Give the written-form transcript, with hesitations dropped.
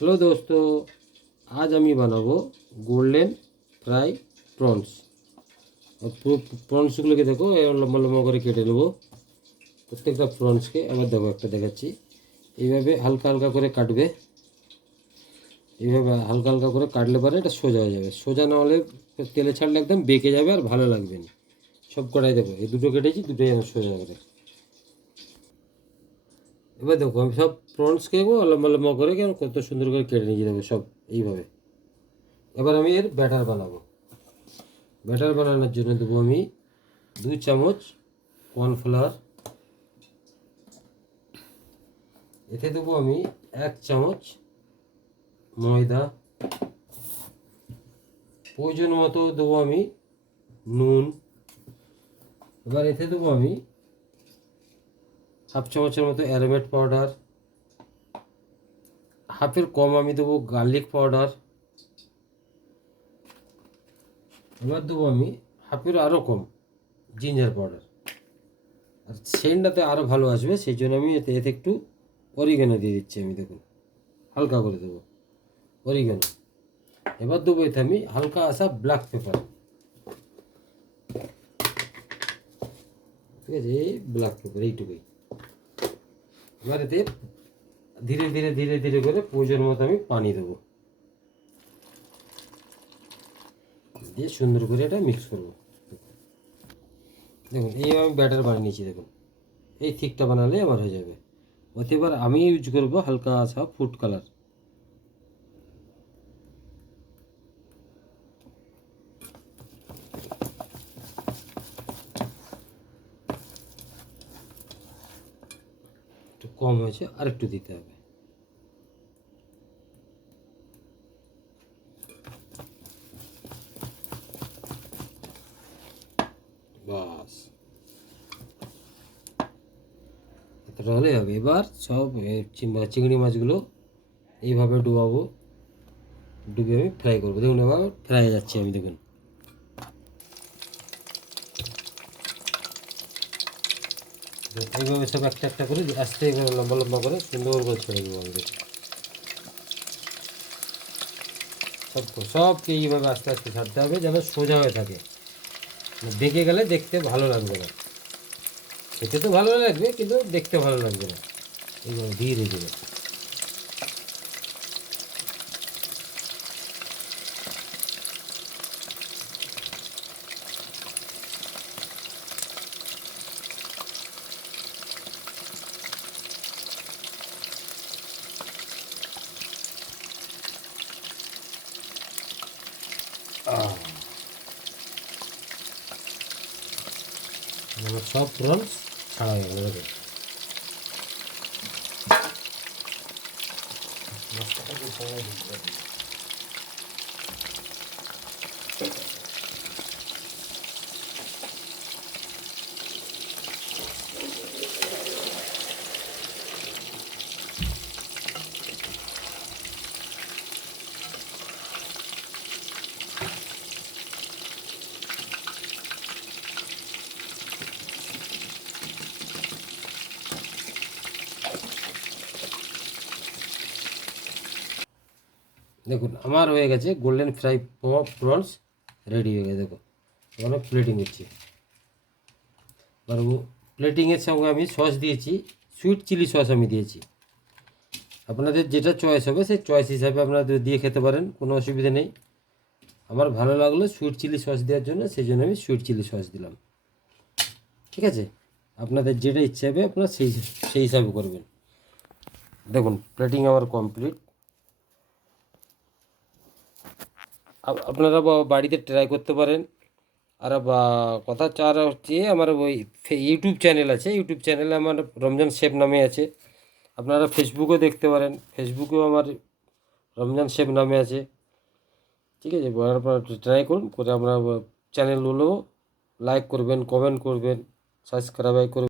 Hello दोस्तों, आज আমি বানাবো গোল্ডেন ফ্রাই প্রনস। প্রনসগুলোকে দেখো লম্বা লম্বা করে কেটে নেবো। প্রত্যেকটা প্রনসকে আবার দেখো একটা দেখাচ্ছি। এইভাবে হালকা হালকা করে কাটবে। এইভাবে হালকা হালকা করে কাটলে পরে এটা সোজা হয়ে যাবে। সোজা না হলে তেলে ছাড়লে একদম বেঁকে যাবে আর ভালো লাগবে না। সব কটাই দেখো, এই দুটো কেটেছি, দুটোই আমি সোজা করে। এবার দেখো আমি সব প্রনসকে লম্বা লম্বা করে কত সুন্দর করে কেটে নিয়ে দেবো সব এইভাবে। এবার আমি এর ব্যাটার বানাবো। ব্যাটার বানানোর জন্য দেবো আমি 2 চামচ কর্নফ্লাওয়ার। এতে দেবো আমি 1 চামচ ময়দা। প্রয়োজন মতো দেবো আমি নুন। এবার এতে দেবো আমি 1/2 চামচের মতো অ্যারোমেট পাউডার। হাফের কম আমি দেবো গার্লিক পাউডার। এবার দেবো আমি হাফের আরও কম জিঞ্জার পাউডার। আর সেন্টটাতে আরও ভালো আসবে, সেই জন্য আমি এতে একটু অরিগানো দিয়ে দিচ্ছি। আমি দেখুন হালকা করে দেবো অরিগানো। এবার দেবো এতে আমি হালকা আসা ব্ল্যাক পেপার। ঠিক আছে, এই ব্ল্যাক পেপার এইটুকুই। এবার এতে ধীরে ধীরে ধীরে ধীরে করে প্রয়োজন মতো আমি পানি দেবো, দিয়ে সুন্দর করে এটা মিক্স করবো। দেখুন এই আমি ব্যাটার বানিয়ে নিয়েছি। দেখুন এই থিকটা বানালে আমার হয়ে যাবে। ওতে এবার আমি ইউজ করবো হালকা আসা ফুড কালার। একটু কম হয়েছে, আর একটু দিতে হবে। বাস এতটা হলেই হবে। এবার সব চিংড়ি মাছগুলো এইভাবে ডুবাবো, ডুবে আমি ফ্রাই করবো। দেখুন এবার ফ্রাই যাচ্ছি আমি। দেখুন এইভাবে সব একটা একটা করে আস্তে করে লম্বা লম্বা করে সুন্দর করে ছেড়ে দেবো আমি। দেখুন সবকে এইভাবে আস্তে আস্তে ছাড়তে হবে যেন সোজা হয়ে থাকে। বেঁকে গেলে দেখতে ভালো লাগবে না। খেতে তো ভালো লাগবে কিন্তু দেখতে ভালো লাগবে না। এইভাবে ধীরে ধীরে। আমার সব প্রনস ছাড়া হয়ে গেল। দেখুন মশলাটাকে সবাই দিতে হবে। দেখুন আমার হয়ে গেছে গোল্ডেন ফ্রাই প্রনস রেডি হয়ে গেছে। দেখো এখানে প্লেটিং হচ্ছে। আর প্লেটিংয়ের সঙ্গে আমি সস দিয়েছি, সুইট চিলি সস আমি দিয়েছি। আপনাদের যেটা চয়েস হবে সেই চয়েস হিসাবে আপনারা দিয়ে খেতে পারেন, কোনো অসুবিধা নেই। আমার ভালো লাগলো সুইট চিলি সস দেওয়ার জন্য, সেই জন্য আমি সুইট চিলি সস দিলাম। ঠিক আছে, আপনাদের যেটা ইচ্ছে হবে আপনারা সেই সেই হিসাবে করবেন। দেখুন প্লেটিং আমার কমপ্লিট। আপনারা বাড়িতে ট্রাই করতে পারেন। আর কথা চার হচ্ছে আমার ওই ইউটিউব চ্যানেল আছে, ইউটিউব চ্যানেলে আমার রমজান শেফ নামে আছে। আপনারা ফেসবুকেও দেখতে পারেন, ফেসবুকেও আমার রমজান শেফ নামে আছে। ঠিক আছে, আপনারা ট্রাই করুন করে আপনারা চ্যানেলগুলো লাইক করবেন, কমেন্ট করবেন, সাবস্ক্রাইব করবেন।